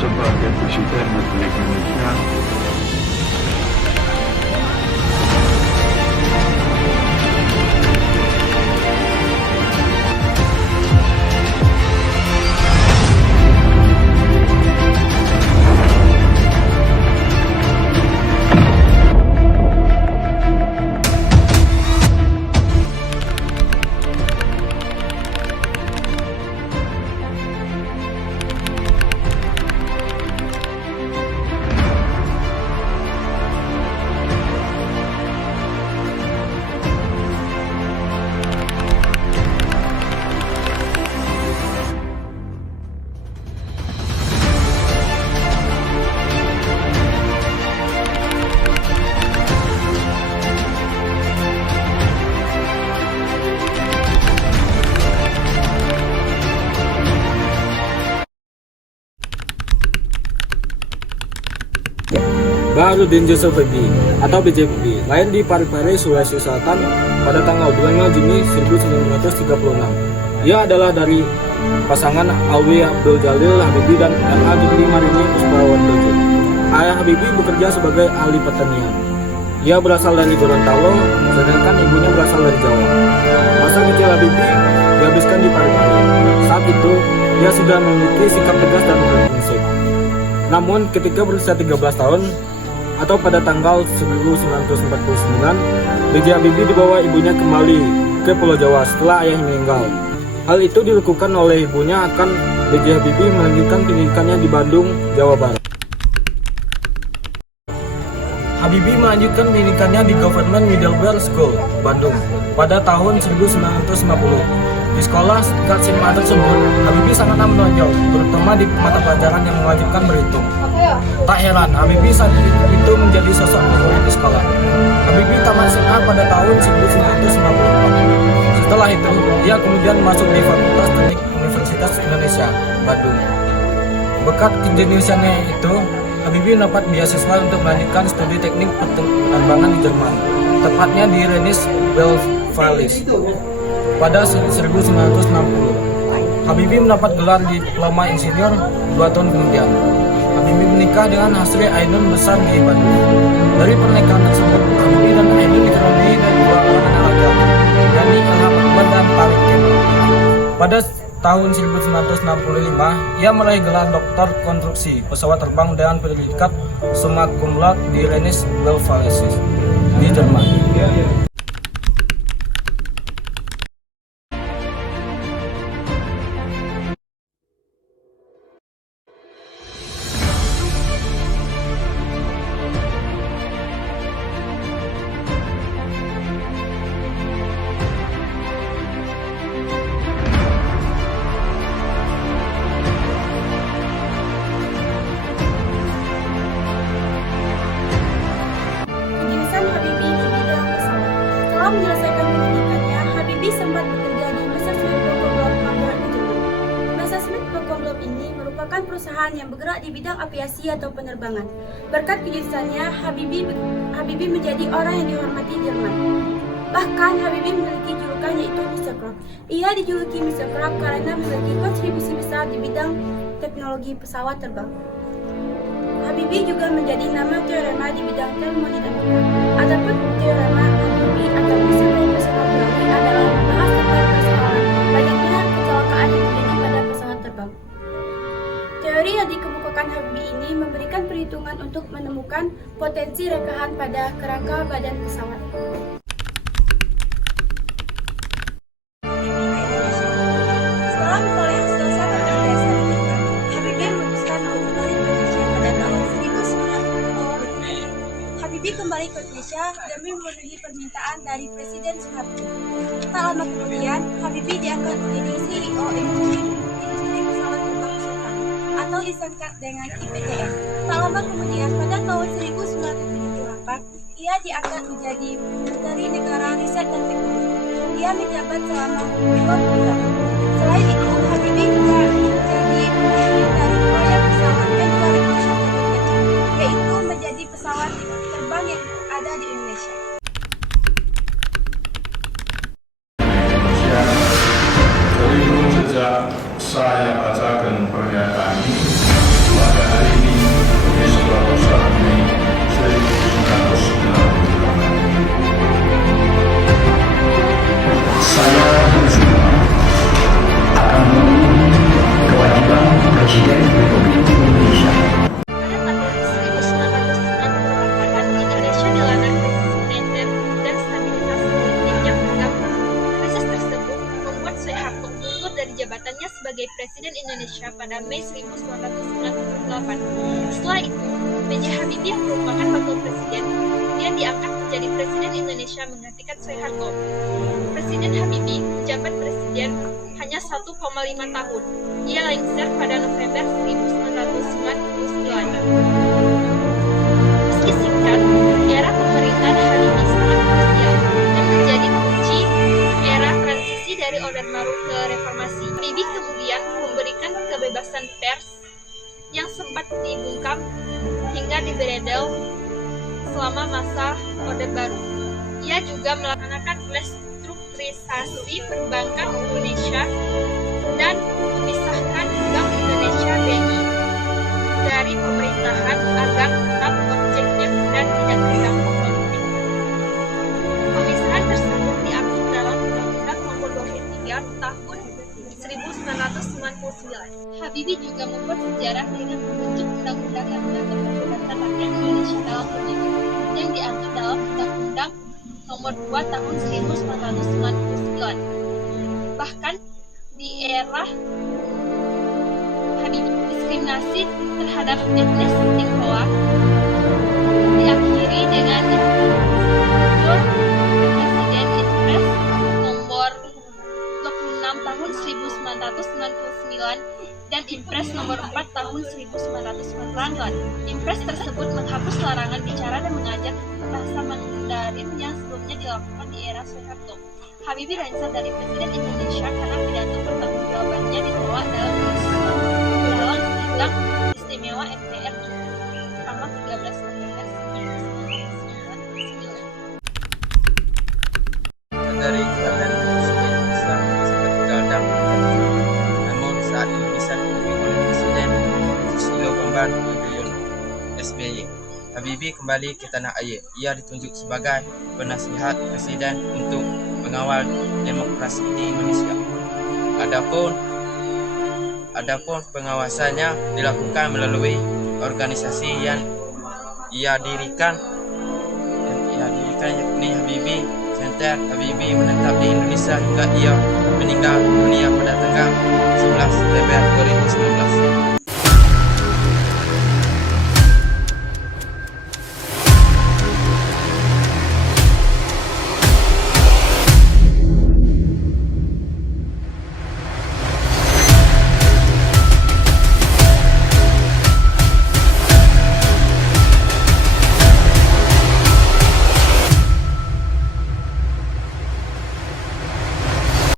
sebagai Presiden Republik Indonesia. Baharudin Joseph Habibie atau BJ Habibie lahir di Parepare, Sulawesi Selatan pada tanggal 25 Juni 1936. Ia adalah dari pasangan Alwi Abdul Jalil Habibie dan MA Binti Marini Puspawardojo. Ayah Habibie bekerja sebagai ahli pertanian. Ia berasal dari Gorontalo, sedangkan ibunya berasal dari Jawa. Masa kecil Habibie dihabiskan di Parepare. Saat itu, ia sudah memiliki sikap tegas dan berprinsip. Namun, ketika berusia 13 tahun, atau pada tanggal 1949, B.J. Habibie dibawa ibunya kembali ke Pulau Jawa setelah ayah meninggal. Hal itu dilakukan oleh ibunya akan B.J. Habibie melanjutkan pendidikannya di Bandung, Jawa Barat. Habibie melanjutkan pendidikannya di Government Middleware School, Bandung, pada tahun 1950. Di sekolah tingkat SMA tersebut, Habibie sangatlah menonjol, terutama di mata pelajaran yang mewajibkan berhitung. Tak heran, Habibie saat itu menjadi sosok favorit di sekolah. Habibie tamat SMA pada tahun 1994. Setelah itu, ia kemudian masuk di Fakultas Teknik Universitas Indonesia, Bandung. Berkat kejeniusannya itu, Habibie mendapat beasiswa untuk melanjutkan studi teknik penerbangan di Jerman, tepatnya di Rheinische Westphalia. Pada 1960, Habibie mendapat gelar diploma insinyur 2 tahun kemudian. Habibie menikah dengan Hasri Ainun besar di Bandung. Dari pernikahan tersebut, Habibie dan Ainun dikaruniai dari 2 anak laki-laki, yakni Ilham Akbar dan Tariq Kemal. Pada tahun 1965, ia meraih gelar Doktor Konstruksi Pesawat Terbang dengan predikat summa cum laude di Rheinische Westphalia di Jerman. Menyelesaikan pendidikannya, Habibie sempat bekerja di Messerschmitt Bechtle Hamburg di Jerman. Messerschmitt Bechtle ini merupakan perusahaan yang bergerak di bidang aviasi atau penerbangan. Berkat kejujurannya, Habibie menjadi orang yang dihormati Jerman. Bahkan Habibie memiliki julukan yaitu Mr. Krupp. Ia dijuluki Mr. Krupp karena memiliki kontribusi besar di bidang teknologi pesawat terbang. Habibie juga menjadi nama teorema di bidang termodinamika. Adapun teorema Habibie atau prinsip pesawat terbang adalah membahas tentang persoalan banyaknya kecelakaan yang terjadi pada pesawat terbang. Teori yang dikemukakan Habibie ini memberikan perhitungan untuk menemukan potensi rekahan pada kerangka badan pesawat. Habibie kembali ke Indonesia demi memenuhi permintaan dari Presiden Soeharto. Tak lama kemudian, Habibie diangkat menjadi CEO industri pesawat terbang Sultan atau disingkat dengan IPTN. Tak lama kemudian, pada tahun 1978, ia diangkat menjadi Menteri Negara Riset dan Teknologi. Ia menjabat selama 2 bulan. Selain itu, Habibie juga menjadi pemimpin dari proyek pesawat N2000, yaitu menjadi pesawat terbang yang ada di Indonesia. Jadi sejak saya bacakan pernyataan ini, 2008. Setelah itu, B.J. Habibie yang merupakan wakil presiden, dia diangkat menjadi Presiden Indonesia menggantikan Soeharto. Presiden Habibie menjabat presiden hanya 1,5 tahun. Ia lengser pada November 1999. Meski singkat, era pemerintahan Habibie sangat krusial dan menjadi kunci era transisi dari Orde Baru ke Reformasi. Habibie kemudian memberikan kebebasan pers yang sempat dibungkam hingga diberedel selama masa Orde Baru. Ia juga melaksanakan restrukturisasi perbankan Indonesia dan memisahkan Bank Indonesia (BI) dari pemerintahan agar tetap objektif dan tidak berdampak politik. Pemisahan tersebut diatur dalam Undang-Undang Nomor 23 Tahun 1999. Habibie juga membuat sejarah dengan membentuk undang-undang yang mengatur kebebasan rakyat Indonesia dalam pemilu yang diatur dalam Undang-Undang Nomor 2 Tahun 1999. Bahkan di era Habibie, diskriminasi terhadap etnis Tionghoa diakhiri dengan Presiden Impres Nomor 26 Tahun 1999 dan Impres Nomor 4 Tahun 1998. Impres tersebut menghapus larangan bicara dan mengajar bahasa Mandarin yang sebelumnya dilakukan di era Soeharto. Habibie lengser dari Presiden Indonesia karena pidato pertanggungjawabannya ditolak dalam sidang istimewa MPR tanggal 13 November 1999. Dari gerakan Presiden Islam sempat gadang, namun saat ini bisa dipimpin oleh Presiden Susilo Bambang Yudhoyono (SBY). Habibie kembali ke tanah air. Ia ditunjuk sebagai penasihat presiden untuk mengawal demokrasi di Indonesia. Adapun pengawasannya dilakukan melalui organisasi yang ia dirikan yakni Habibie Center. Habibie menetap di Indonesia hingga ia meninggal dunia pada tanggal 11 September 2019.